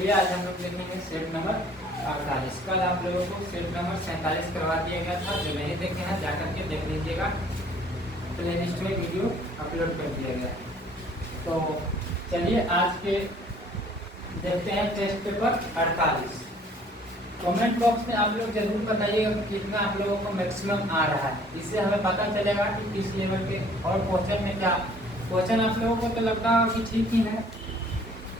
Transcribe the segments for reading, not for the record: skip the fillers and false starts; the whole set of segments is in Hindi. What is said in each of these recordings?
चलिए आज हम लोग देखेंगे सेट नंबर 48। कल आप लोगों को सेट नंबर 47 करवा दिया गया था, जो नहीं देखे हैं जाकर के देख लीजिएगा, प्ले लिस्ट में वीडियो अपलोड कर दिया गया। तो चलिए आज के देखते हैं टेस्ट पेपर 48। कमेंट बॉक्स में आप लोग जरूर बताइएगा कि कितना आप लोगों को मैक्सिमम आ रहा है, इससे हमें पता चलेगा कि किस लेवल के और क्वेश्चन में क्या क्वेश्चन आप लोगों को तो लगता है कि ठीक ही है,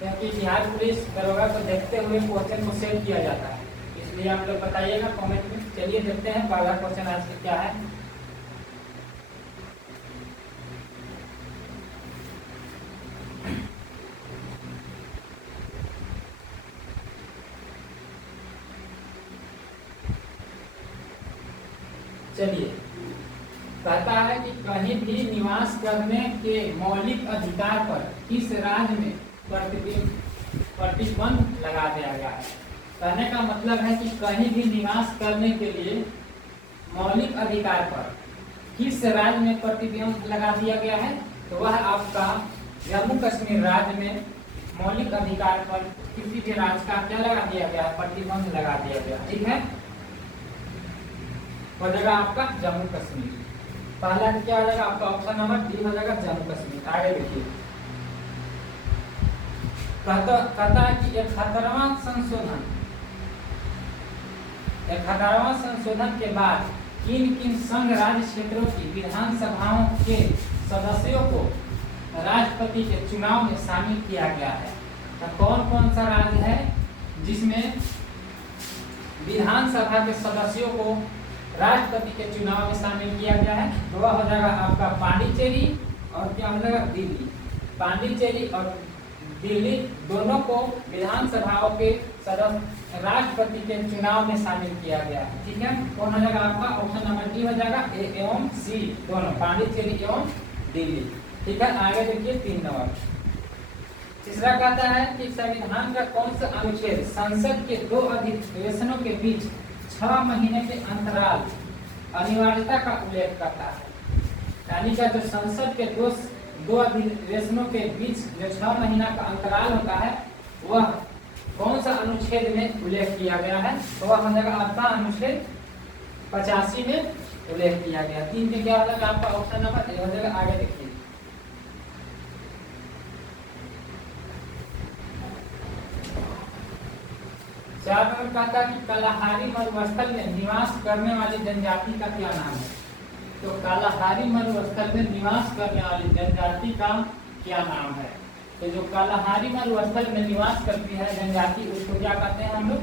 क्योंकि बिहार पुलिस दरोगा को देखते हुए क्वेश्चन को सेट किया जाता है। इसलिए आप लोग बताइएगा कमेंट में। चलिए देखते हैं पहला क्वेश्चन आज का क्या है। चलिए, कहता है कि कहीं भी निवास करने के मौलिक अधिकार पर किस राज्य में प्रतिबंध लगा दिया गया है। कहने का मतलब है कि कहीं भी निवास करने के लिए मौलिक अधिकार पर किस राज्य में प्रतिबंध लगा दिया गया है, तो वह आपका जम्मू कश्मीर राज्य में मौलिक अधिकार पर किसी भी राज्य का क्या लगा दिया गया है, प्रतिबंध लगा दिया गया। ठीक है, हो जाएगा आपका जम्मू कश्मीर। पहला क्या हो जाएगा आपका ऑप्शन नंबर डी हो जाएगा जम्मू कश्मीर। आगे देखिए, कहता है कि 71वां संशोधन के बाद किन किन संघ राज्य क्षेत्रों की विधानसभाओं के सदस्यों को राष्ट्रपति के चुनाव में शामिल किया गया है। तो कौन कौन सा राज्य है जिसमें विधानसभा के सदस्यों को राष्ट्रपति के चुनाव में शामिल किया गया है, तो वह हो जाएगा आपका पांडिचेरी और क्या हो जाएगा दिल्ली। पांडिचेरी और दिल्ली दोनों को विधानसभाओं के सदस्य राष्ट्रपति के चुनाव में शामिल किया गया है। ठीक है, कौन हो जाएगा आपका ऑप्शन नंबर डी हो जाएगा ए एवं सी दोनों, पांडिचेरी एवं दिल्ली। ठीक है, आगे देखिए 3 नंबर। तीसरा कहता है कि संविधान का कौन सा अनुच्छेद संसद के 2 अधिवेशनों के बीच 6 महीने के अंतराल अनिवार्यता का उल्लेख करता है। यानी कि जो संसद के दो अधिवेशनों के बीच जो 6 महीना का अंतराल होता है, वह कौन सा अनुच्छेद में उल्लेख किया गया है, तो वह हो जाएगा आपका अनुच्छेद 85 में उल्लेख किया गया। 3 में क्या हो जाएगा आपका ऑप्शन नंबर ए हो जाएगा। आगे देखिए, चार नंबर कहता है कि कालाहारी मरुस्थल में निवास करने वाली जनजाति का क्या नाम है। तो कालाहारी मरुस्थल में निवास करने वाली जनजाति का क्या नाम है। तो जो कालाहारी मरुस्थल में निवास करती है जनजाति, उसको क्या कहते हैं हम लोग,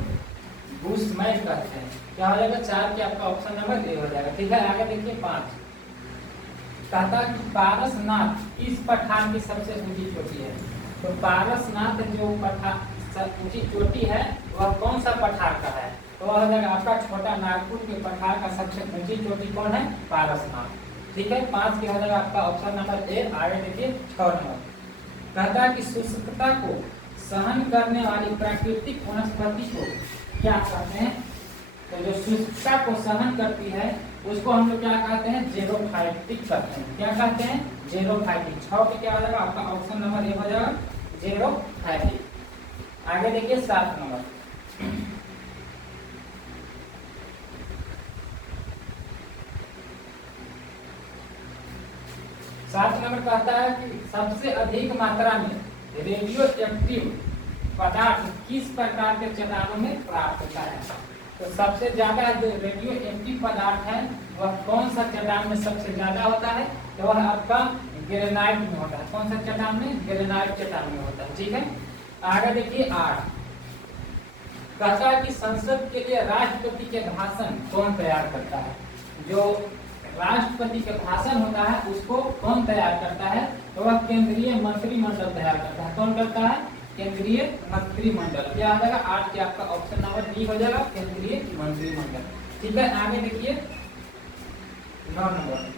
भूस्मय कहते हैं। क्या हो जाएगा 4 के आपका ऑप्शन नंबर ए हो जाएगा। ठीक है, आगे देखिए 5 कहता है कि पारसनाथ इस पठार की सबसे ऊंची चोटी है। तो पारसनाथ जो ऊंची चोटी है वह कौन सा पठार का है, तो वह हो जाएगा आपका छोटा नागपुर के पठार का सबसे ऊंची चोटी कौन है, पारसनाथ। ठीक है, 5 के हो जाएगा आपका ऑप्शन नंबर ए। आगे देखिए 6 नंबर कहता है कि शुष्कता को सहन करने वाली प्राकृतिक वनस्पति को क्या कहते हैं। तो जो शुष्कता को सहन करती है उसको हम लोग क्या कहते हैं, जेरोफाइटिक कहते हैं। क्या कहते हैं, जेरोफाइटिक। 6 पे क्या हो जाएगा आपका ऑप्शन नंबर ए हो जाएगा जेरोफाइटिक। आगे देखिए 7 नंबर 7 नंबर कहता है कि सबसे अधिक मात्रा में रेडियो एक्टिव पदार्थ किस प्रकार के चट्टानों में प्राप्त होता है। तो सबसे ज्यादा जो रेडियो एक्टिव पदार्थ है वह कौन सा चट्टान में सबसे ज्यादा होता है, तो वह आपका ग्रेनाइट में होता है। कौन सा चट्टान में, ग्रेनाइट चट्टान में होता है। ठीक है, आगे देखिए 8 कहता है कि संसद के लिए राष्ट्रपति के भाषण कौन तैयार करता है। जो राष्ट्रपति का भाषण होता है उसको कौन तैयार करता है, तो वह केंद्रीय मंत्रिमंडल तैयार करता है। कौन करता है, केंद्रीय मंत्रिमंडल। क्या आ जाएगा 8 के आपका ऑप्शन नंबर डी हो जाएगा केंद्रीय मंत्रिमंडल। ठीक है, आगे देखिए 9 नंबर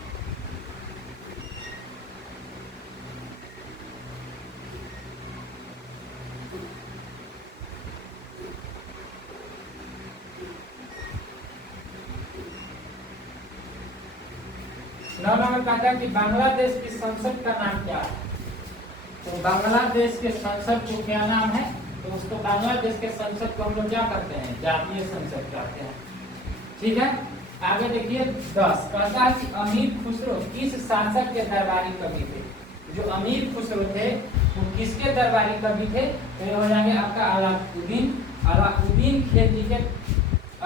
9 नंबर कहता है कि बांग्लादेश की संसद का नाम क्या है। तो बांग्लादेश के संसद को क्या नाम है, तो तो उसको बांग्लादेश के संसद को हम लोग क्या करते हैं, जातीय संसद कहते हैं। ठीक है, आगे देखिए 10 कहता है कि अमीर खुसरो किस शासक के दरबारी कवि थे। जो अमीर खुसरो थे वो किसके दरबारी कवि थे, तो ये हो जाएंगे आपका अलाउद्दीन खिलजी के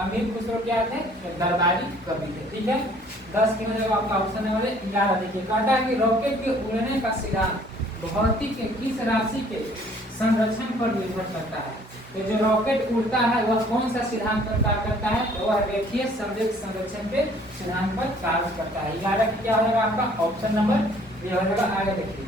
अमीर खुसरो क्या थे, दरबारी कवि थे। ठीक है, 10 की मतलब आपका ऑप्शन नंबर 11 देखिए, कहता है कि रॉकेट के उड़ने का सिद्धांत भौतिक के किस राशि के संरक्षण पर निर्भर करता है। तो जो रॉकेट उड़ता है वह कौन सा सिद्धांत पर कार्य करता है, तो वह रेखीय संवेग संरक्षण के सिद्धांत पर कार्य करता है। 11 की क्या हो जाएगा आपका ऑप्शन नंबर ये हो जाएगा। आगे देखिए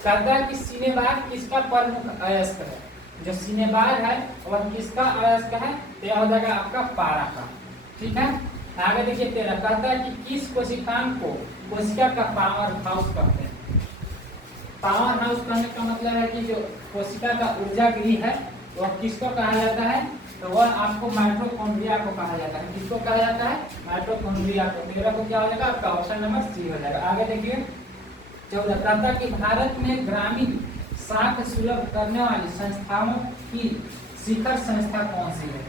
17 कि सिनेबाग किसका प्रमुख अयस्क है। जो सिनेबाग है वह किसका अयस्क है, तो यह हो जाएगा आपका पारा का। ठीक है, आगे देखिए 13 कहता है कि किस कोशिकांग को कोशिका का पावर हाउस कहते हैं। पावर हाउस कहने का मतलब है कि जो कोशिका का ऊर्जा गृह है वह किसको कहा जाता है, तो वह आपको माइटोकॉन्ड्रिया को कहा जाता है। किसको कहा जाता है, माइटोकॉन्ड्रिया को। 13 को क्या हो जाएगा आपका ऑप्शन नंबर सी हो जाएगा। आगे देखिए 14 कहता है कि भारत में ग्रामीण साख सुलभ करने वाली संस्थाओं की शिखर संस्था कौन सी है।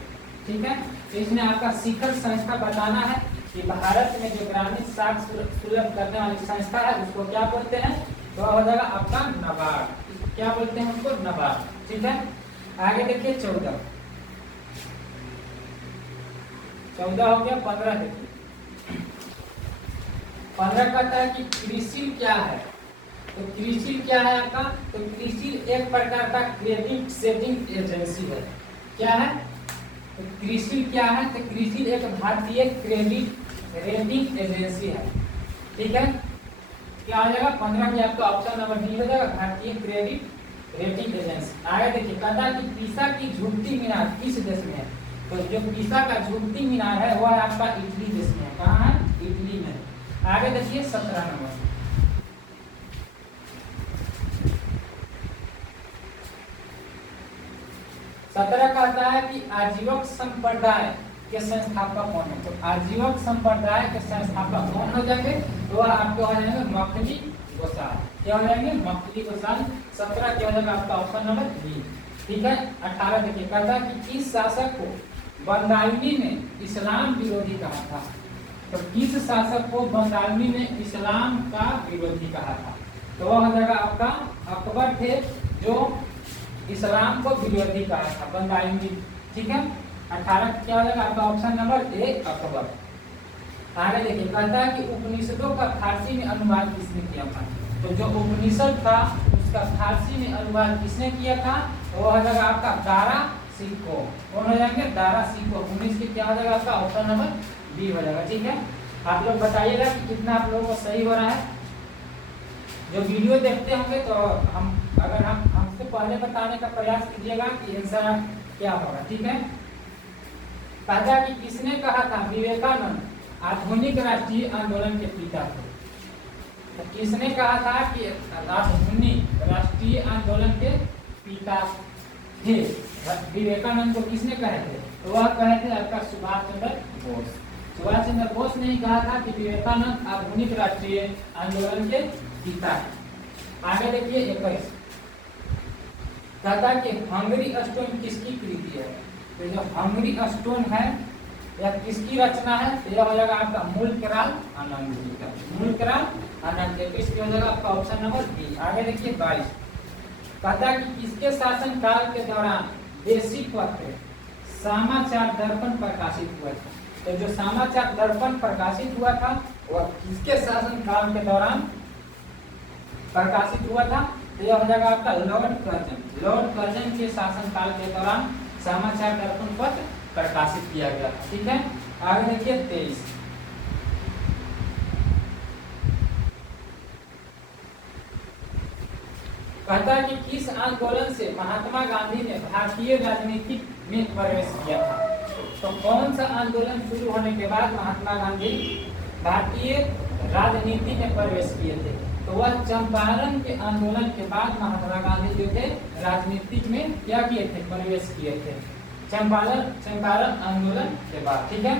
ठीक है, तो इसमें आपका शिखर संस्था बताना है कि भारत में जो ग्रामीण साख सुलभ करने वाली संस्था है उसको क्या बोलते हैं, तो हो जाएगा आपका नाबार्ड। क्या बोलते हैं उसको, नाबार्ड। ठीक है, आगे देखिए 14 हो गया। 15 देखिए 15 कहता है कि क्रिसिल क्या है। तो क्रिसिल क्या है आपका, तो क्रिसिल एक प्रकार का क्रेडिट सेटिंग एजेंसी है। क्या है, तो क्रिसिल क्या है, तो क्रिसिल एक भारतीय क्रेडिट रेटिंग एजेंसी है। ठीक है, क्या आ जाएगा 15 की आपका ऑप्शन नंबर डी हो जाएगा, भारतीय क्रेडिट रेटिंग एजेंसी। आगे देखिए कहता है कि पीसा की झूठी मीनार किस देश में है। तो जो पीसा का झूठी मीनार है वह आपका इटली देश में है। कहाँ है, इटली में। आगे देखिए 17 नंबर 17 कहता है कि आजीवक संप्रदाय के संस्थापक कौन है। तो आजीवक संप्रदाय के संस्थापक कौन हो जाएंगे, तो वह आपको हो जाएंगे मखली गोसाल। क्या हो जाएंगे, मखली गोसाल। 17 क्या हो जाएगा आपका ऑप्शन नंबर बी। ठीक है, 18 देखिए कहता है कि किस शासक को बंगाली ने इस्लाम विरोधी कहा था। तो किस शासक को बंगाली ने इस्लाम का विरोधी कहा था, तो वह हो जाएगा आपका अकबर थे जो इस्लाम को विरोधी कहा था, बंगाली। ठीक है, 18 क्या हो जाएगा आपका ऑप्शन नंबर ए अकबर। आगे देखिए कहता है कि उपनिषदों का फारसी में अनुवाद किसने किया था। तो जो उपनिषद था उसका फारसी में अनुवाद किसने किया था, तो वह हो जाएगा आपका दारा सिको। कौन हो जाएंगे, दारा सिको। 19 की क्या हो जाएगा आपका ऑप्शन नंबर बी हो जाएगा। ठीक है, आप लोग बताइएगा कि कितना आप लोगों को सही हो रहा है। जो वीडियो देखते होंगे तो अगर हम हमसे पहले बताने का प्रयास कीजिएगा कि आंसर क्या होगा। ठीक है, कहता कि किसने कहा था विवेकानंद आधुनिक राष्ट्रीय आंदोलन के पिता थे। तो किसने कहा था कि आधुनिक राष्ट्रीय आंदोलन के पिता थे, विवेकानंद को किसने कहे थे, तो वह कहे थे आपका सुभाष चंद्र बोस। सुभाष चंद्र बोस ने ही कहा था कि विवेकानंद आधुनिक राष्ट्रीय आंदोलन के पिता है। आगे देखिए 21 कहता कि हंगरी स्टोन किसकी कृति है। तो जो हंगरी स्टोन है यह किसकी रचना है, तो यह हो जाएगा आपका मूलकराल आनंद जी का। मूलकराल आनंद 21 हो जाएगा आपका ऑप्शन नंबर बी। आगे देखिए 22 कहता कि किसके शासन काल के दौरान देशी पत्र समाचार दर्पण प्रकाशित हुआ था। तो जो समाचार दर्पण प्रकाशित हुआ था वह किसके शासन काल के दौरान प्रकाशित हुआ था, तो यह हो जाएगा आपका लॉर्ड कर्जन। लॉर्ड कर्जन के शासन काल के दौरान समाचार दर्पण पत्र प्रकाशित किया गया था। ठीक है, आगे देखिए 23 कहता है कि किस आंदोलन से महात्मा गांधी ने भारतीय राजनीति में प्रवेश किया था। तो कौन सा आंदोलन शुरू होने के बाद महात्मा गांधी भारतीय राजनीति में प्रवेश किए थे, तो वह चंपारण के आंदोलन के बाद महात्मा गांधी जो थे राजनीति में क्या किए थे, प्रवेश किए थे, चंपारण आंदोलन के बाद। ठीक है,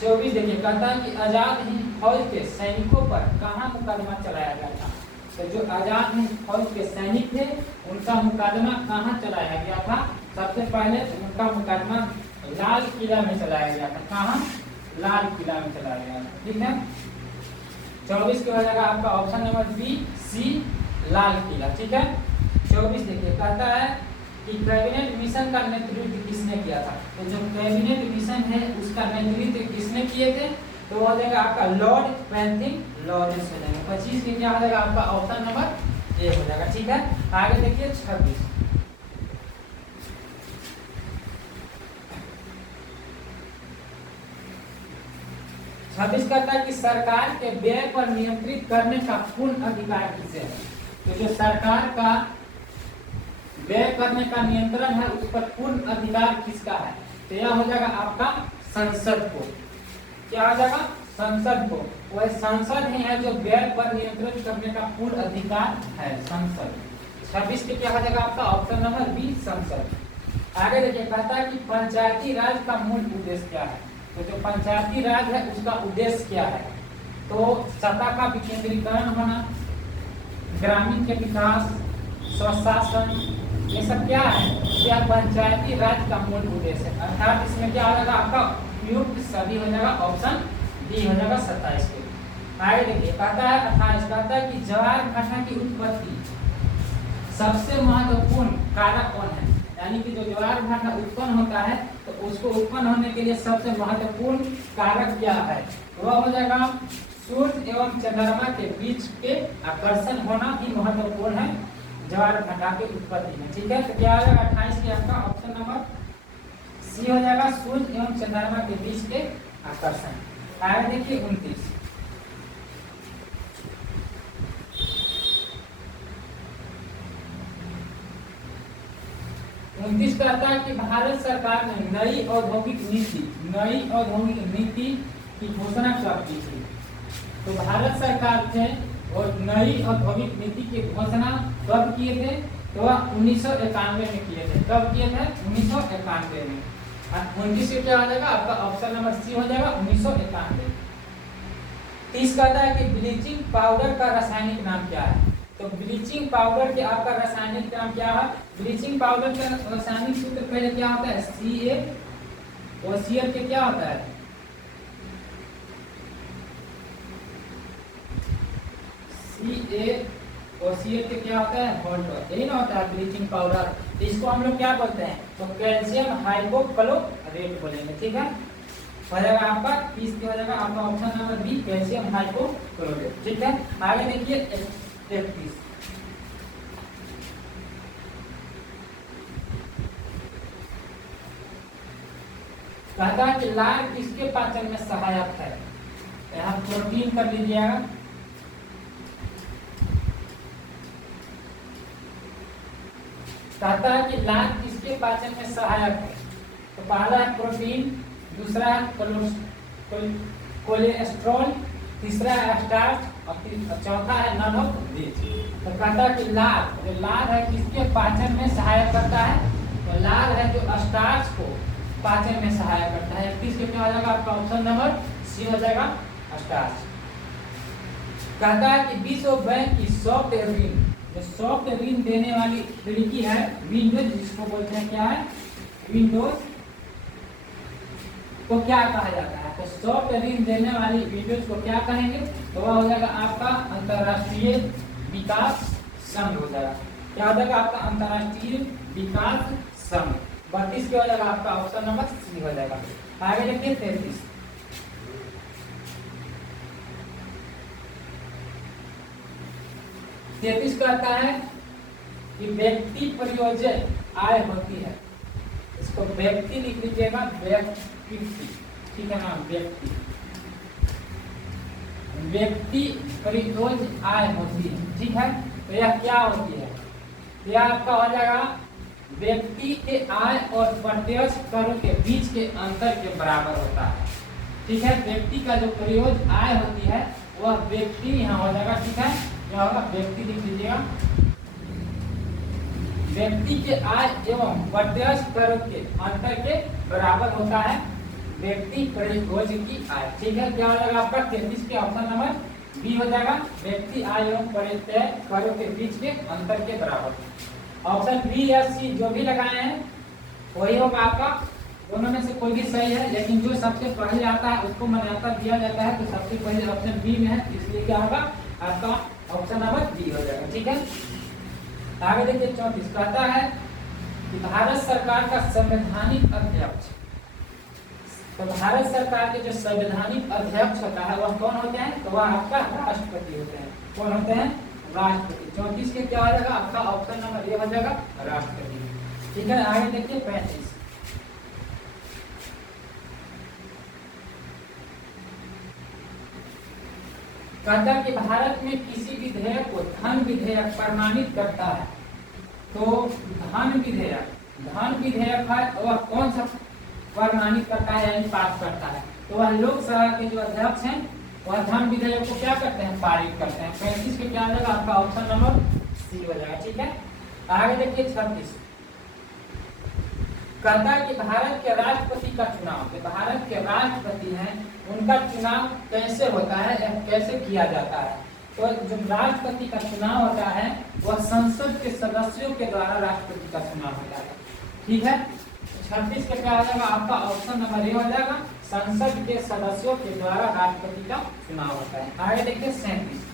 24 देखिए, कहता है कि आजाद हिंद फौज के सैनिकों पर कहाँ मुकदमा चलाया गया था। तो जो आजाद हिंद फौज के सैनिक थे उनका मुकदमा कहाँ चलाया गया था। सबसे पहले उनका मुकदमा लाल किला में चलाया गया था। कहाँ? लाल किला में चलाया गया था। ठीक है, 24 के हो जाएगा आपका option number B C, Lal Qila. ठीक है, 24 देखिए, कहता है कि कैबिनेट मिशन का नेतृत्व किसने किया था। तो जो कैबिनेट मिशन है उसका नेतृत्व किसने किए थे, तो हो जाएगा आपका लॉर्ड पैंथिंग लॉरेंस हो जाएगा। 25 के क्या हो जाएगा आपका ऑप्शन नंबर ए हो जाएगा। ठीक है, आगे देखिए 26 कहता है कि सरकार के व्यय पर नियंत्रित करने का पूर्ण अधिकार किसे है। तो जो सरकार का व्यय करने का नियंत्रण है उस पर पूर्ण अधिकार किसका है, तो यह हो जाएगा आपका संसद को। क्या हो जाएगा? संसद को। वह संसद ही है जो व्यय पर नियंत्रण करने का पूर्ण अधिकार है, संसद। 26 के क्या हो जाएगा आपका ऑप्शन नंबर बी, संसद। आगे देखिए, कहता है कि पंचायती राज का मूल उद्देश्य क्या है। तो जो पंचायती राज है उसका उद्देश्य क्या है, तो सत्ता का विकेंद्रीकरण होना, ग्रामीण के विकास, स्वशासन, ये सब क्या है, यह पंचायती राज का मूल उद्देश्य है। अर्थात इसमें क्या हो जाएगा आपका उपयुक्त सभी हो जाएगा, ऑप्शन डी हो जाएगा 27 के। आगे देखिए, कहता है 28, कहता है कि ज्वार भाटा की उत्पत्ति सबसे महत्वपूर्ण कारक कौन है। यानी कि जो ज्वार भाटा उत्पन्न होता है तो उसको उत्पन्न होने के लिए सबसे महत्वपूर्ण कारक क्या है, वह हो जाएगा सूर्य एवं चंद्रमा के बीच के आकर्षण होना ही महत्वपूर्ण है ज्वार भाटा की उत्पत्ति में। ठीक है, तो क्या हो जाएगा 28 के आपका ऑप्शन नंबर सी हो जाएगा, सूर्य एवं चंद्रमा के बीच के आकर्षण। आगे देखिए 29, कहता है कि भारत सरकार ने नई औद्योगिक नीति की घोषणा कब की थी। तो भारत सरकार ने और नई औद्योगिक नीति की घोषणा कब किए थे, तो वह 1991 में किए थे। कब किए थे? 1991 में। 29 क्या हो जाएगा आपका ऑप्शन नंबर सी हो जाएगा, 1991। 30 कहता है कि ब्लीचिंग पाउडर का रासायनिक नाम क्या है। तो ब्लीचिंग पाउडर के आपका रासायनिक नाम क्या है, ब्लीचिंग पाउडर का रासायनिक सूत्र पहले क्या होता है, CaOCl के क्या होता है, CaOCl के क्या होता है, वाटर, यही ना होता है ब्लीचिंग पाउडर। इसको हम लोग क्या बोलते हैं, तो कैल्शियम हाइपोक्लोरेट बोलेंगे। ठीक है, हो जाएगा आपका 30 हो जाएगा आपका option number B, calcium hypochlorate. ठीक है, आगे देखिए 31, कहता है कि लार किसके पाचन में सहायक है। यहाँ प्रोटीन कर लीजिएगा। कहता है कि लार किसके पाचन में सहायक है, तो पहला है प्रोटीन, दूसरा है कोलेस्ट्रॉल, तीसरा है स्टार्च और चौथा है नन ऑफ दिस। तो कहता है कि लार, जो लार है किसके पाचन में सहायक करता है, तो लार है जो स्टार्च को पाचन में सहायक करता है। 31 के क्या हो जाएगा आपका ऑप्शन नंबर सी हो जाएगा, स्टार्च। कहता है कि विश्व बैंक की सॉफ्ट ऋण, जो सॉफ्ट ऋण देने वाली खिड़की है विंडोज, जिसको बोलते हैं क्या है, विंडोज, को क्या कहा जाता है, तो सॉफ्ट ऋण देने वाली विंडोज को क्या कहेंगे, तो वह हो जाएगा आपका अंतरराष्ट्रीय विकास संघ हो जाएगा। क्या हो जाएगा आपका अंतरराष्ट्रीय विकास संघ। 32 के हो जाएगा आपका ऑप्शन नंबर सी हो जाएगा। आगे देखिए 33, कहता है कि व्यक्ति प्रयोजन आय होती है। इसको व्यक्ति लिख लीजिएगा, व्यक्ति, ठीक है ना, व्यक्ति प्रयोज आय होती है। ठीक है, तो यह क्या होती है, यह आपका हो जाएगा व्यक्ति के आय और प्रत्यक्ष करों के बीच के अंतर के बराबर होता है। ठीक है, व्यक्ति का जो प्रयोज आय होती है वह व्यक्ति यहाँ हो जाएगा। ठीक है, क्या होगा, व्यक्ति लिख लीजिएगा, व्यक्ति के आय एवं प्रत्यक्ष करों के अंतर के बराबर होता है व्यक्ति प्रति रोज की आय। ठीक है, क्या हो जाएगा आपका 33 के ऑप्शन नंबर बी हो जाएगा, व्यक्ति आय एवं परित्यय करों के बीच के अंतर के बराबर। ऑप्शन बी या सी जो भी लगाए हैं वही होगा आपका, दोनों में से कोई भी सही है, लेकिन जो सबसे पहले आता है उसको मान्यता दिया जाता है, तो सबसे पहले ऑप्शन बी में है, इसलिए क्या होगा आपका ऑप्शन नंबर बी हो जाएगा। ठीक है, आगे देखिए 34 कहता है कि भारत सरकार का संवैधानिक अध्यक्ष, तो भारत सरकार के जो संवैधानिक अध्यक्ष होता है वह कौन होते हैं, तो वह आपका राष्ट्रपति होते हैं। कौन होते हैं, राष्ट्रपति। 34 के क्या हो जाएगा आपका ऑप्शन नंबर ए हो जाएगा, राष्ट्रपति। ठीक है, आगे देखिए 35 कहता है कि भारत में किसी विधेयक को धन विधेयक प्रमाणित करता है, तो धन विधेयक है वह कौन सा प्रमाणित करता है यानी पास करता है, तो वह लोकसभा के जो अध्यक्ष हैं वह धन विधेयक को क्या करते हैं, पारित करते हैं। 35 के क्या जाएगा आपका ऑप्शन नंबर सी हो जाएगा। ठीक है, आगे देखिए 36 कहता है कि भारत के राष्ट्रपति का चुनाव, जो भारत के राष्ट्रपति हैं उनका चुनाव कैसे होता है या कैसे किया जाता है, तो जो राष्ट्रपति का चुनाव होता है वह संसद के सदस्यों के द्वारा राष्ट्रपति का चुनाव होता है। ठीक है, 36 का क्या हो जाएगा आपका ऑप्शन नंबर ए हो जाएगा, संसद के सदस्यों के द्वारा राष्ट्रपति का चुनाव होता है। आगे देखिए 37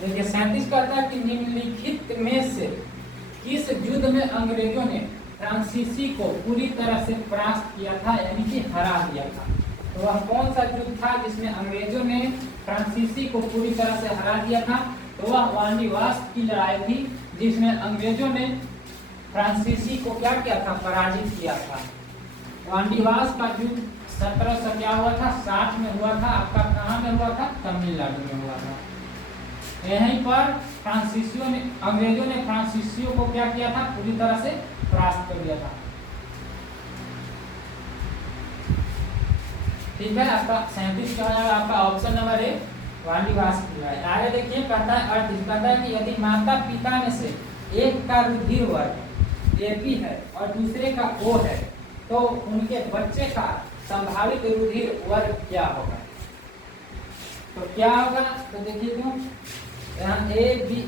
देखिए 37 कहता है कि निम्नलिखित में से किस युद्ध में अंग्रेजों ने फ्रांसीसी को पूरी तरह से परास्त किया था यानी कि हरा दिया था, तो वह कौन सा युद्ध था जिसमें अंग्रेजों ने फ्रांसीसी को पूरी तरह से हरा दिया था, तो वह वांडीवास की लड़ाई थी जिसमें अंग्रेजों ने फ्रांसीसी को क्या किया था, पराजित किया था। वांडीवास का युद्ध 1700 क्या हुआ था, 60 में हुआ था। आपका कहाँ में हुआ था, तमिलनाडु में हुआ था। यहीं पर फ्रांसीसियों ने, अंग्रेजों ने फ्रांसीसियों को क्या किया था, पूरी तरह से परास्त कर दिया था। ठीक है, आपका 37 का आपका ऑप्शन नंबर ए वांडीवास की है। आगे देखिए कहता है 38 कहता है कि यदि माता पिता में से एक का रुधिर वर्ग एपी है और दूसरे का ओ है, तो उनके बच्चे का संभावित रुधिर वर्ग क्या होगा, तो क्या होगा, तो देखिए तो यहाँ ए बी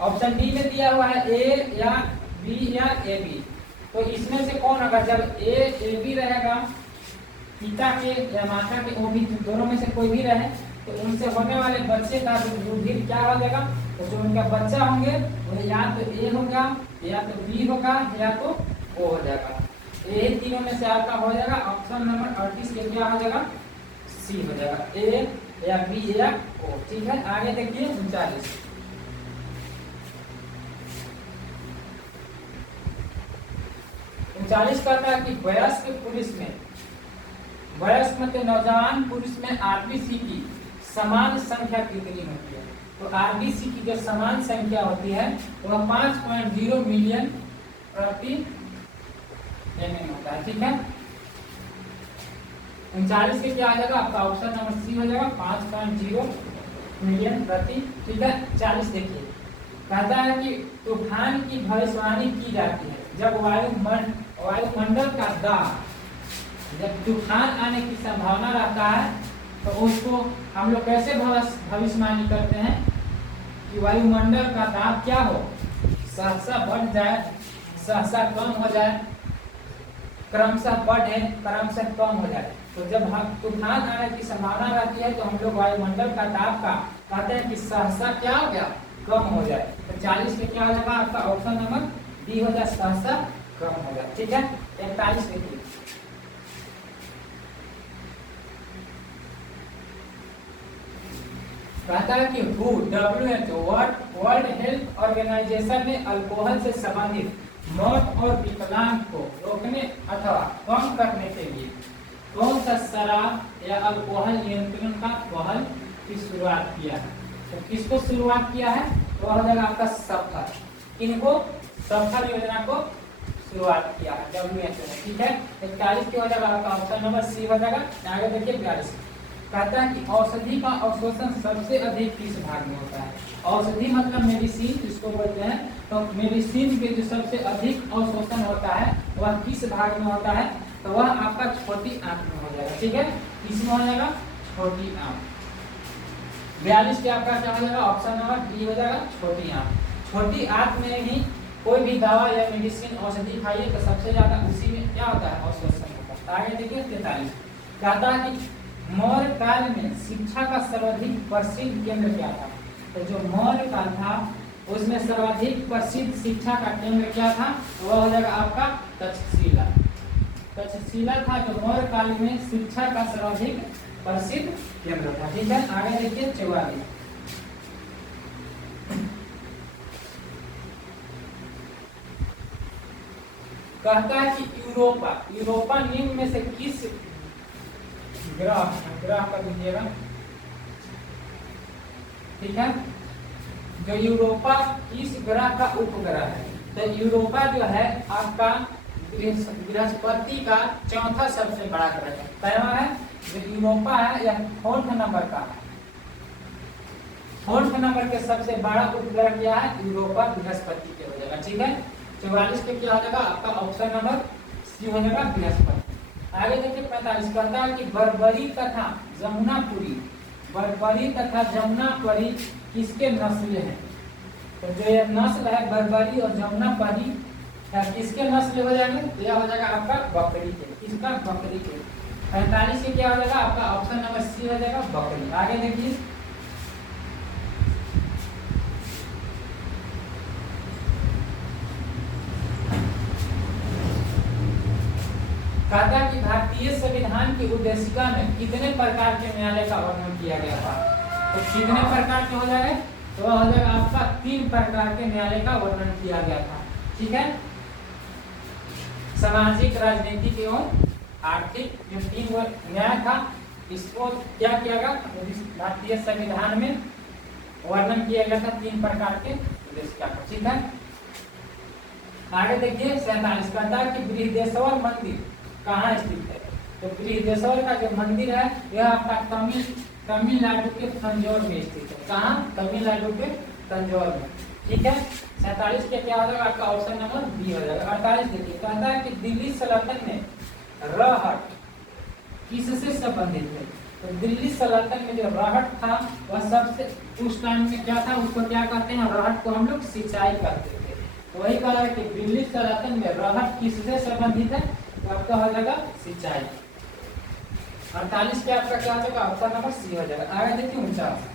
ऑप्शन डी में दिया हुआ है ए या बी या ए बी, तो इसमें से कौन होगा, जब ए बी रहेगा पिता के या माता के ओ बी दोनों में से कोई भी रहे तो उनसे होने वाले बच्चे का रुधिर क्या हो जाएगा, तो जो उनका बच्चा होंगे वो या तो ए होगा या तो बी होगा या तो ओ हो जाएगा। यही तीनों में से आपका हो जाएगा ऑप्शन नंबर 38 के क्या हो जाएगा, सी हो जाएगा, ए या बी या ओ। ठीक है, आगे देखिए 39 कहता है कि वयस्क पुरुष में, वयस्क मतलब नौजवान पुरुष में आरबीसी की समान संख्या कितनी होती है, तो आरबीसी की जो समान संख्या होती है वह 5.0 मिलियन प्रति एमएम होता है। ठीक है, 39 के क्या आ जाएगा आपका ऑप्शन नंबर सी हो जाएगा, 5.0 मिलियन प्रति। ठीक है, 40 देखिए कहता है कि तूफान की भविष्यवाणी की जाती है जब वायुमंडल का दाब, जब तूफान आने की संभावना रहता है तो उसको हम लोग कैसे भविष्यवाणी करते हैं कि वायुमंडल का दाब क्या हो, सहसा बढ़ जाए, सहसा कम हो जाए, क्रमशः बढ़े, क्रमशः कम हो जाए। तो जब हम तूफान आने की संभावना रहती है तो हम लोग वायुमंडल का दाब का कहते हैं कि सहसा क्या हो गया, कम हो जाए। तो 40 में क्या हो जाएगा आपका ऑप्शन नंबर डी हो जाए, सहसा कम हो जाए। ठीक है, 41 देखिए कहता है कि WHO वर्ल्ड हेल्थ ऑर्गेनाइजेशन ने अल्कोहल से संबंधित मौत और विकलांग को रोकने अथवा कम करने के लिए कौन सा शराब या अल्कोहल नियंत्रण का पहल की शुरुआत किया है, तो किसको शुरुआत किया है, तो हो जाएगा आपका सफल, इनको सफल योजना को शुरुआत किया है WHO ने, ठीक है। 41 की हो जाएगा आपका ऑप्शन नंबर सी हो जाएगा। आगे देखिए 42 कहता है कि औषधि का अवशोषण सबसे अधिक किस भाग में होता है। औषधि मतलब मेडिसिन जिसको बोलते हैं, तो मेडिसिन के जो सबसे अधिक अवशोषण होता है वह किस भाग में होता है, तो वह आपका छोटी आंत में हो जाएगा, ठीक है। किसमें हो जाएगा, छोटी आंत। 42 के आपका क्या हो जाएगा, ऑप्शन नंबर डी हो जाएगा, छोटी आंत। छोटी आंत में ही कोई भी दवा या मेडिसिन औषधि खाइए तो सबसे ज्यादा उसी में क्या होता है, अवशोषण होता है। आगे देखिए 43 कहता है कि मौर्य काल में शिक्षा का सर्वाधिक प्रसिद्ध केंद्र क्या था। तो जो मौर्य काल था उसमें सर्वाधिक प्रसिद्ध शिक्षा का केंद्र क्या था, तो वह हो जाएगा आपका तक्षशिला। तक्षशिला था जो मौर्य काल में शिक्षा का सर्वाधिक प्रसिद्ध केंद्र था, ठीक है। आगे देखिए 44 कहता है कि यूरोपा निम्न में से किस ग्रह कर दीजिएगा, ठीक है। जो यूरोपा इस ग्रह का उपग्रह है, तो यूरोपा जो है आपका बृहस्पति का चौथा सबसे बड़ा ग्रह है। कैसा है जो यूरोपा है यह 4th नंबर का है। 4th नंबर के सबसे बड़ा उपग्रह क्या है, यूरोपा बृहस्पति के हो जाएगा, ठीक है। 44 के क्या हो जाएगा आपका ऑप्शन नंबर सी हो जाएगा, बृहस्पति। आगे देखिए 45 कहता है कि बर्बरी तथा जमुनापरी किसके नस्ल हैं। तो जो ये नस्ल है बर्बरी और जमुनापरी किसके नस्ल हो जाएंगे, तो यह हो जाएगा आपका बकरी के, किसका, बकरी के। 45 के क्या हो जाएगा आपका ऑप्शन नंबर सी हो जाएगा, बकरी। आगे देखिए कहता है कि भारतीय संविधान की उद्देशिका में कितने प्रकार के न्यायालय का वर्णन किया गया था। तो कितने प्रकार के हो जाएगा, तो हो जाएगा आपका 3 प्रकार के न्यायालय का वर्णन किया गया था, ठीक है। सामाजिक, राजनीतिक एवं आर्थिक, जो 3 न्याय था इसको क्या किया गया, भारतीय संविधान में वर्णन किया गया था 3 प्रकार के उद्देशिका का, ठीक है। आगे देखिए 47 कहता है कि बृहदेश्वर मंदिर कहाँ स्थित है। तो बृहदेश्वर का जो मंदिर है यह आपका तमिलनाडु के तंजौर में स्थित है। कहाँ, तमिलनाडु के तंजौर में, ठीक है। 47 के क्या हो जाएगा आपका ऑप्शन नंबर बी हो जाएगा। 48 देखिए कहता है कि दिल्ली सल्तनत में रहट किससे संबंधित है। तो दिल्ली सल्तनत में जो रहट था वह सबसे उस टाइम में क्या था, उसको क्या कहते हैं, रहट को हम लोग सिंचाई करते थे। तो वही कहा है कि दिल्ली सल्तनत में रहट किससे संबंधित है, तो आपका हो जाएगा सिंचाई। 48 के आपका क्या हो जाएगा ऑप्शन नंबर सी हो जाएगा। आगे देखिए 49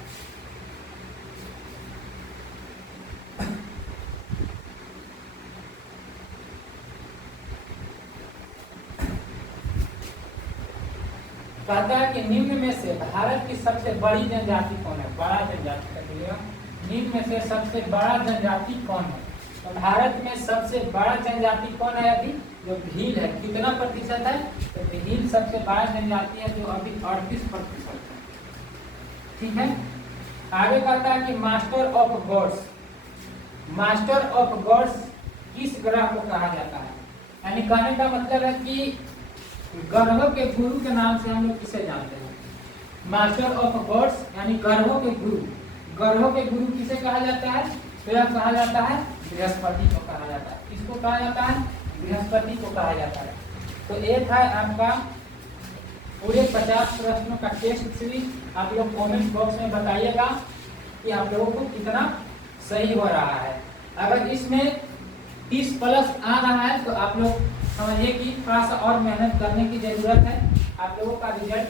कहता है कि निम्न में से भारत की सबसे बड़ी जनजाति कौन है। बड़ा जनजाति का बोलिएगा, निम्न में से सबसे बड़ा जनजाति कौन है। तो भारत में सबसे बड़ा जनजाति कौन है, अभी जो भील है, कितना प्रतिशत है, तो भील सबसे बड़ा जनजाति है जो अभी 38% है, ठीक है। आगे कहता है कि मास्टर ऑफ गॉड्स किस ग्रह को कहा जाता है। यानी कहने का मतलब है कि ग्रहों के गुरु के नाम से हम लोग किसे जानते हैं, मास्टर ऑफ गॉड्स यानी ग्रहों के गुरु किसे कहा जाता है, तो यह कहा जाता है बृहस्पति को कहा जाता है। किसको कहा जाता है, बृहस्पति को कहा जाता है। तो एक है आपका पूरे 50 प्रश्नों का टेस्ट सीरीज। आप लोग कमेंट बॉक्स में बताइएगा कि आप लोगों को कितना सही हो रहा है। अगर इसमें 30+ आ रहा है तो आप लोग समझिए कि थोड़ा सा और मेहनत करने की जरूरत है। आप लोगों का रिजल्ट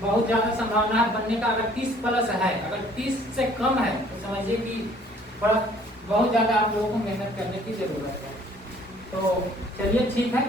बहुत ज़्यादा संभावना है बनने का। अगर 30+ है, अगर 30 से कम है तो समझिए कि बहुत ज़्यादा आप लोगों को मेहनत करने की जरूरत है। तो चलिए ठीक है।